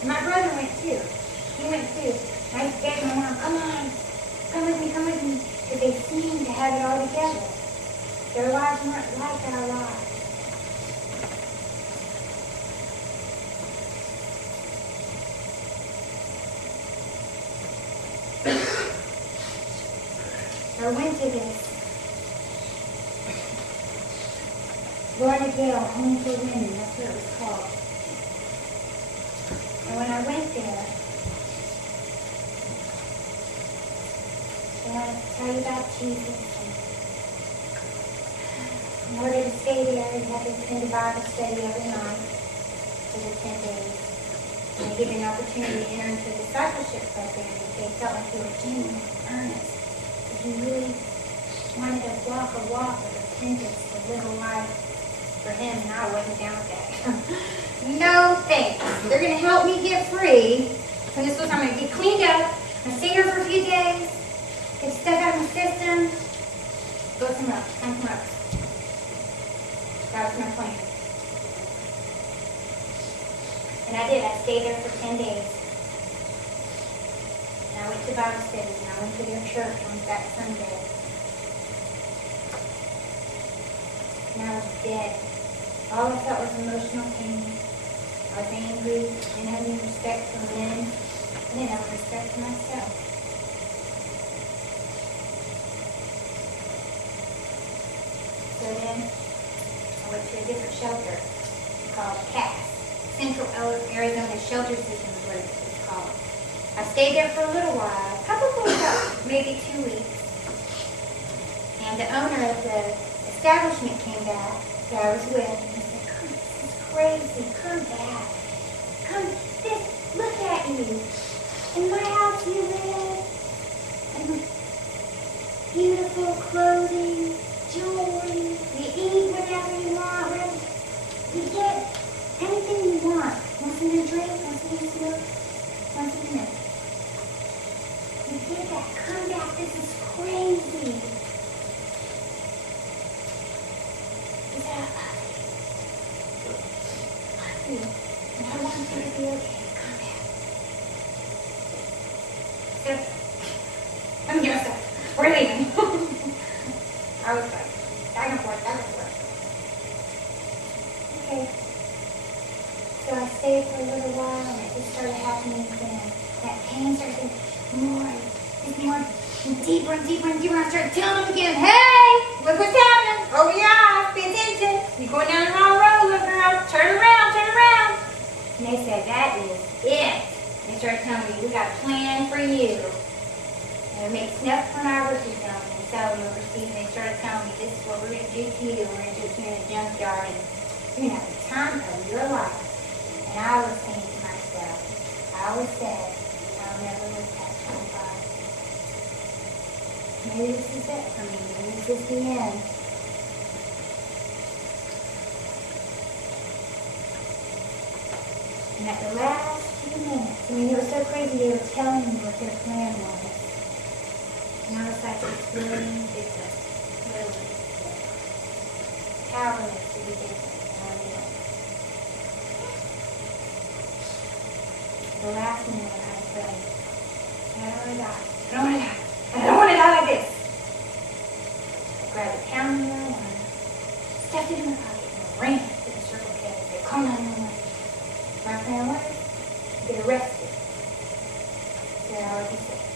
And my brother went too. He went too. And I begged my mom, come on, come with me, come with me. Because they seemed to have it all together. Their lives weren't like our lives. I went to this Lauderdale Home for Women, that's what it was called. And when I went there, they wanted to tell you about Jesus. And in order to stay there, you had to attend a Bible study every night for the 10 days. And they give you an opportunity to enter into a discipleship program if they felt like you were genuine, earnest. If you really wanted to walk a walk of repentance, to live a life for Him, and I wasn't down with that. No thanks. They're going to help me get free. So this was, I'm going to get cleaned up. I'm going to stay here for a few days, get stuff out of my system, go somewhere else, find somewhere else. That was my plan. And I did. I stayed there for 10 days. And I went to Bible study, and I went to their church on that Sunday. And I was dead. All I felt was emotional pain. I was angry. I didn't have any respect for men. I didn't have respect for myself. So then, I went to a different shelter called CAS. Central Arizona Shelter System is what it's called. I stayed there for a little while, probably about maybe 2 weeks. And the owner of the establishment came back that I was with, and he said, "Come, this is crazy, come back. Come, look at you. In my house you live, and beautiful clothing, jewelry, you eat whatever you want, you get anything you want. Want something to drink, want something to smoke, want something to... You get that, come back, this is crazy." He said, "I love you, and I want you to be okay, come back." So, let me get my stuff, we're leaving. I was like, back and forth, back and forth. Okay. So I stayed for a little while, and it just started happening again. That pain started getting more and deeper and deeper and deeper. And I started telling them again, "Hey, look what's happening. Open your eyes, pay attention. You're going down the wrong road, little girl. Turn around, turn around." And they said, "That is it." They started telling me, "We got a plan for you. And it makes snuff pornography films and sell them overseas." And they started telling me, "This is what we're going to do to you. We're going to do it to you in a junkyard. And you're going to have the time of your life." And I was saying to myself, I always said, I'll never live past 25. Maybe this is it for me. Maybe this is the end. And at the last few minutes, I mean, it was so crazy, they were telling me what their plan was. And I was like, it's really ridiculous. Really ridiculous. Powerless to be different. And I knew it. The last minute I said, I don't want to die. I don't want to die. I don't want to die like this. I grabbed a pound of marijuana, stuffed it in my pocket, and ran to the Circle K and said, "Call 911. My plan was to get arrested." So I would be safe.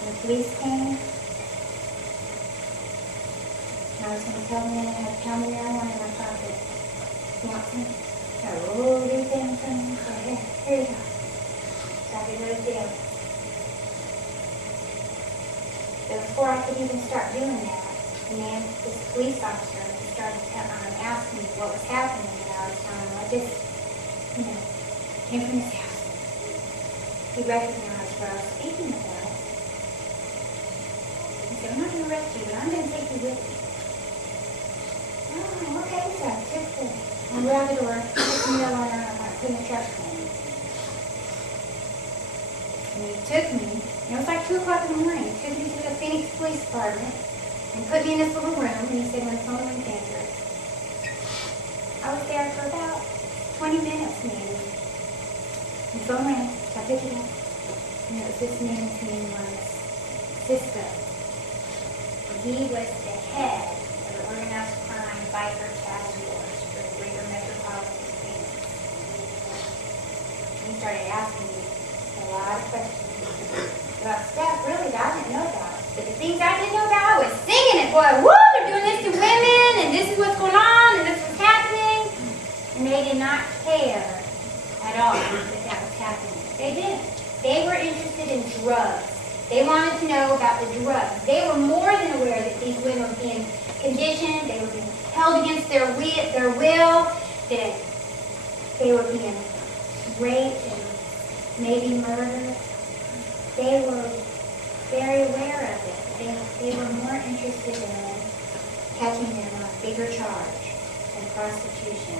When the police came, I was going to tell them I had a pound of marijuana in my pocket. "You want some?" I rolled it down from me. So here you go. So I could go to jail. So before I could even start doing that, this police officer started asking me what was happening, and I was telling him, I just, came from his house. He recognized what I was speaking about. He said, "I'm not going to arrest you, but I'm going to take you with me." "Oh, okay." So I took the, I went out the door, took the marijuana, and I put in the trash can. And he took me, and it was like 2 o'clock in the morning. He took me to the Phoenix Police Department and put me in this little room, and he said, "When the phone rings, answer it." phone rang, so I picked it up. And it was this man's name was Cisco. He was the head of the organized crime biker task force for the greater metropolitan Phoenix. He started asking me a lot of questions about stuff really that I didn't know about. But the things I didn't know about, I was singing it, boy. Woo, they're doing this to women, and this is what's going on, and this is what's happening. And they did not care at all that was happening. They didn't. They were interested in drugs. They wanted to know about the drugs. They were more than aware that these women were being conditioned, they were being held against their will, that they were being raped and maybe murdered. They were very aware of it. They were more interested in catching them on a bigger charge than prostitution.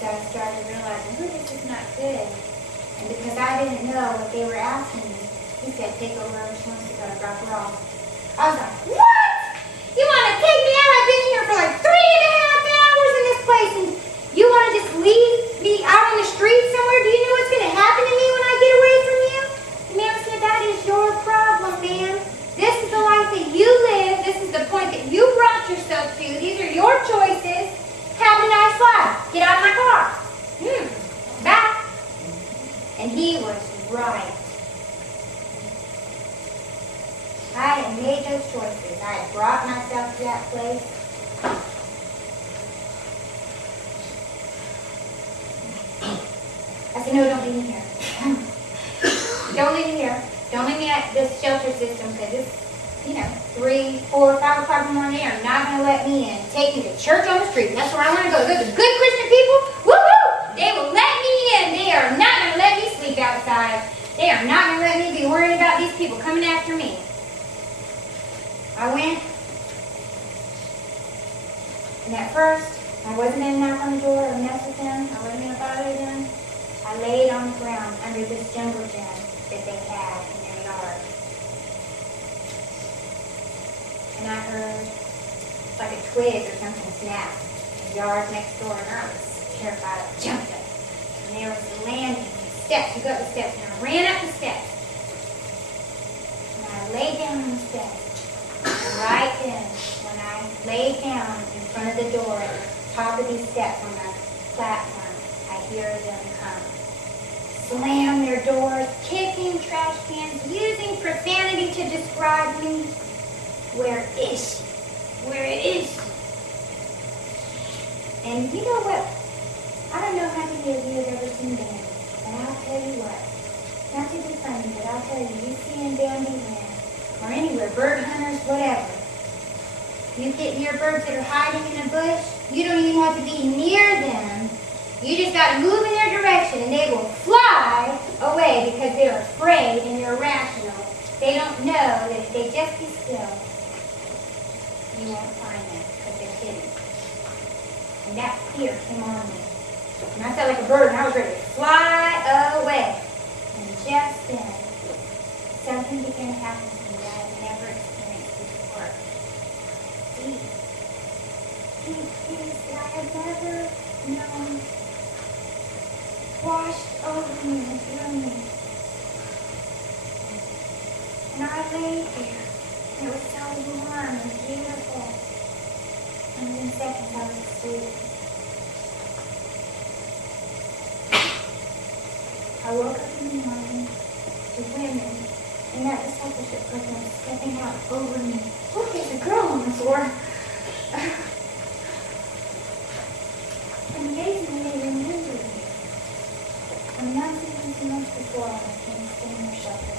So I started realizing, this is not good. And because I didn't know what they were asking me, he said, take her wherever she wants to go, drop her off. I was like, what? You want to take me out? I've been here for like 3.5 hours in this place, and you want to just leave me out on the street somewhere? Do you know what's going to happen to me when I get away from you? The man said, that is your problem, man. This is the life that you live. This is the point that you brought yourself to. These are your choices. Have a nice life. Get out of my car. Bye. And he was right. I had made those choices. I had brought myself to that place. I said, no, don't leave me here. Don't leave me here. Don't leave me at this shelter system because it's, 3, 4, 5 o'clock in the morning. They are not going to let me in. Take me to church on the street. That's where I want to go. Those are good Christian people. Woo-hoo! They will let me in. They are not going to let me sleep outside. They are not going to let me be worried about these people coming after me. I went. And at first, I wasn't going to knock on the door or mess with them. I wasn't going to bother them. I laid on the ground under this jungle gym that they had in their yard. And I heard like a twig or something snap in the yard next door, and I was terrified. I jumped up. And there was a landing, steps. You go up the steps, and I ran up the steps. And I laid down on the steps. And right then, when I laid down in front of the door at the top of these steps on the platform, I hear them come. Slam their doors, kicking trash cans, using profanity to describe me. Where is she? Where is she? And you know what? I don't know how many of you have ever seen Bambi, but I'll tell you what. Not to be funny, but I'll tell you, you see in Bambi land, or anywhere, bird hunters, whatever, you get near birds that are hiding in a bush, you don't even have to be near them. You just got to move in their direction, and they will fly away because they're afraid and they're irrational. They don't know that if they just be still, you won't find them because they're hidden. And that fear came on me. And I felt like a bird, and I was ready to fly away. And just then, something began to happen to me that I had never experienced before. Deep peace that I had never known washed over me and through me. And I lay there. It was so warm and beautiful. And within seconds I was asleep. I woke up in the morning to women in that discipleship program stepping out over me. Look, there's a girl on the floor. And amazingly, they remembered me. And months and months before when I came to stay in their shelter.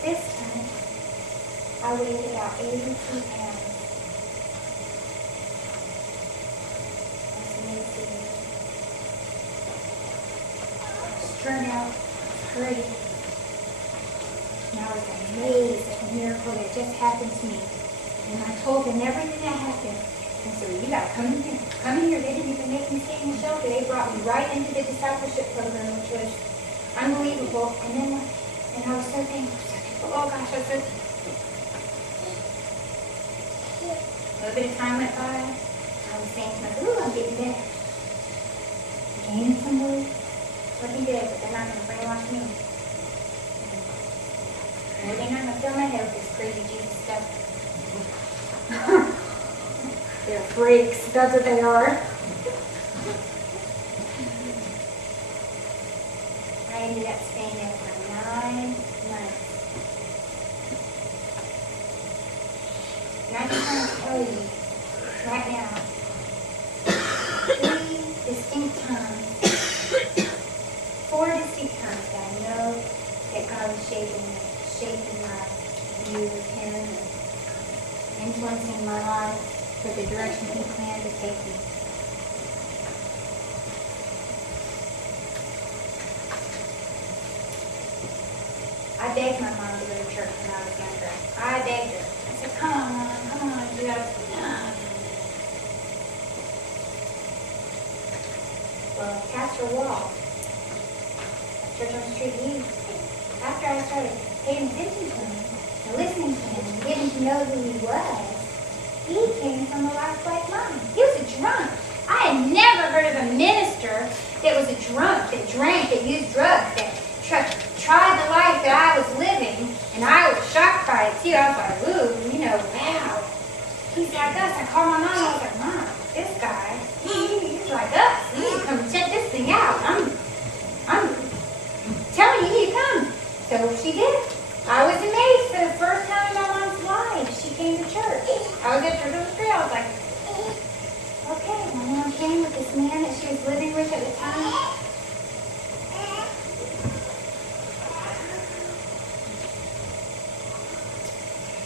This time, I weighed about 82 pounds. That's amazing. I was strung out, hurting. And I was amazed at the miracle that just happened to me. And I told them everything that happened. And so, you gotta come in here. Come in here. They didn't even make me stay in the shelter. They brought me right into the discipleship program, which was unbelievable. And I was so thankful. oh gosh, I said, a little bit of time went by. I was saying to myself, ooh, I'm getting better. Gaining some weight. Looking good, but they're not going to brainwash me. And they're not going to fill my head with this crazy Jesus stuff. They're freaks. That's what they are. I ended up staying there for 9 months. And I just want to tell you, right now, 3 distinct times, 4 distinct times that I know that God is shaping my view of Him and influencing my life for the direction He planned to take me. I begged my mom to go to church when I was younger. I begged her. I said, come on, Mom, come on, you gotta. Well, Pastor Wall, Church on Street Phoenix, after I started paying attention to him and listening to him and getting to know who he was, he came from a life like mine. He was a drunk. I had never heard of a minister that was a drunk, that drank, that used drugs, that tried the life that I was living, and I was shocked by it too. I was like, ooh, wow. He's like us. I called my mom and I was like, Mom, this guy, he's like us. You need to come check this thing out. I'm telling you, you need to come. So she did. I was amazed for the first time in my mom's life. She came to church. I was at church on the street. I was like, okay. My mom came with this man that she was living with at the time.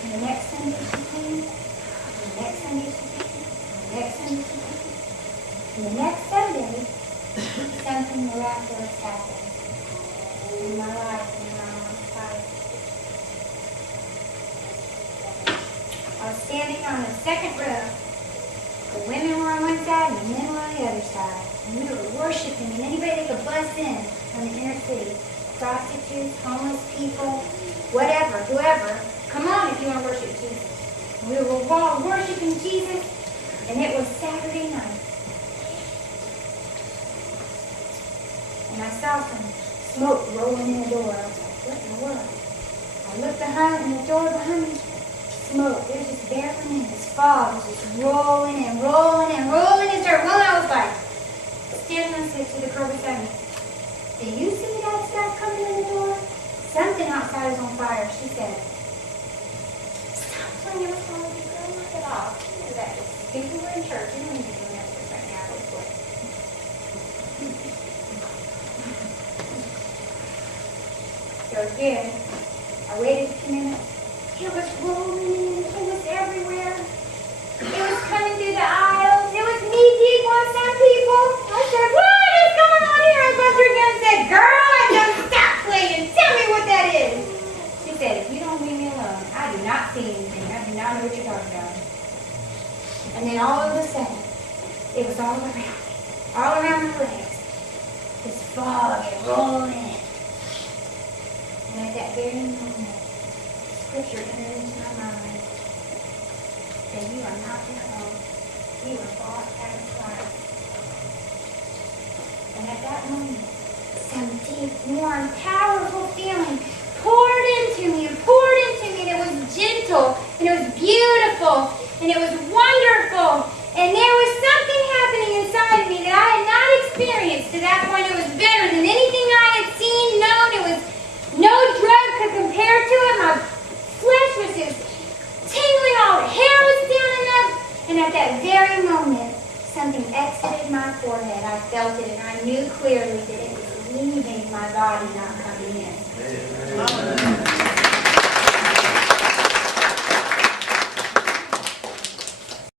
And the next Sunday she came. And the next Sunday she came. And the next Sunday she came. And the next Sunday, something miraculous happened in my life and in my mom's life. I was standing on the second row. The women were on one side and the men were on the other side. And we were worshiping, and anybody that could bust in from the inner city, prostitutes, homeless people, whatever, whoever, come on if you want to worship Jesus. And we were all worshiping Jesus, and it was Saturday night. And I saw some smoke rolling in the door. I was like, what in the world? I looked behind, in the door behind me, smoke. It was just barreling in. This fog was just rolling and rolling and rolling and started rolling. I was like, standing on to the girl beside me. Do you see that stuff coming in the door? Something outside is on fire. She said, stop playing with all of you, girl. Knock it off. You know that. People were in church. You don't need to do that right now. Let's quit. So again, I waited a few minutes. It was rolling in. It was everywhere. It was coming through the aisles. It was knee deep on some people. I said, what is going on here? I went through here and said, girl, I just stop playing. Tell me what that is. She said, if you don't leave me alone, I do not see anything. I do not know what you're talking about. And then all of a sudden, it was all around me. All around my legs. This fog and rolling. And at that very moment, Scripture entered into my mind that you are not your own. You are bought at a price. And at that moment, some deep, warm, powerful feeling poured into me that was gentle, and it was beautiful, and it was wonderful. And there was something happening inside of me that I had not experienced to that point. It was better than anything I had seen, known. It was no drug could compare to it. My flesh was just tingling. All the hair was standing up. And at that very moment, something exited my forehead. I felt it, and I knew clearly that it was leaving my body, not coming in.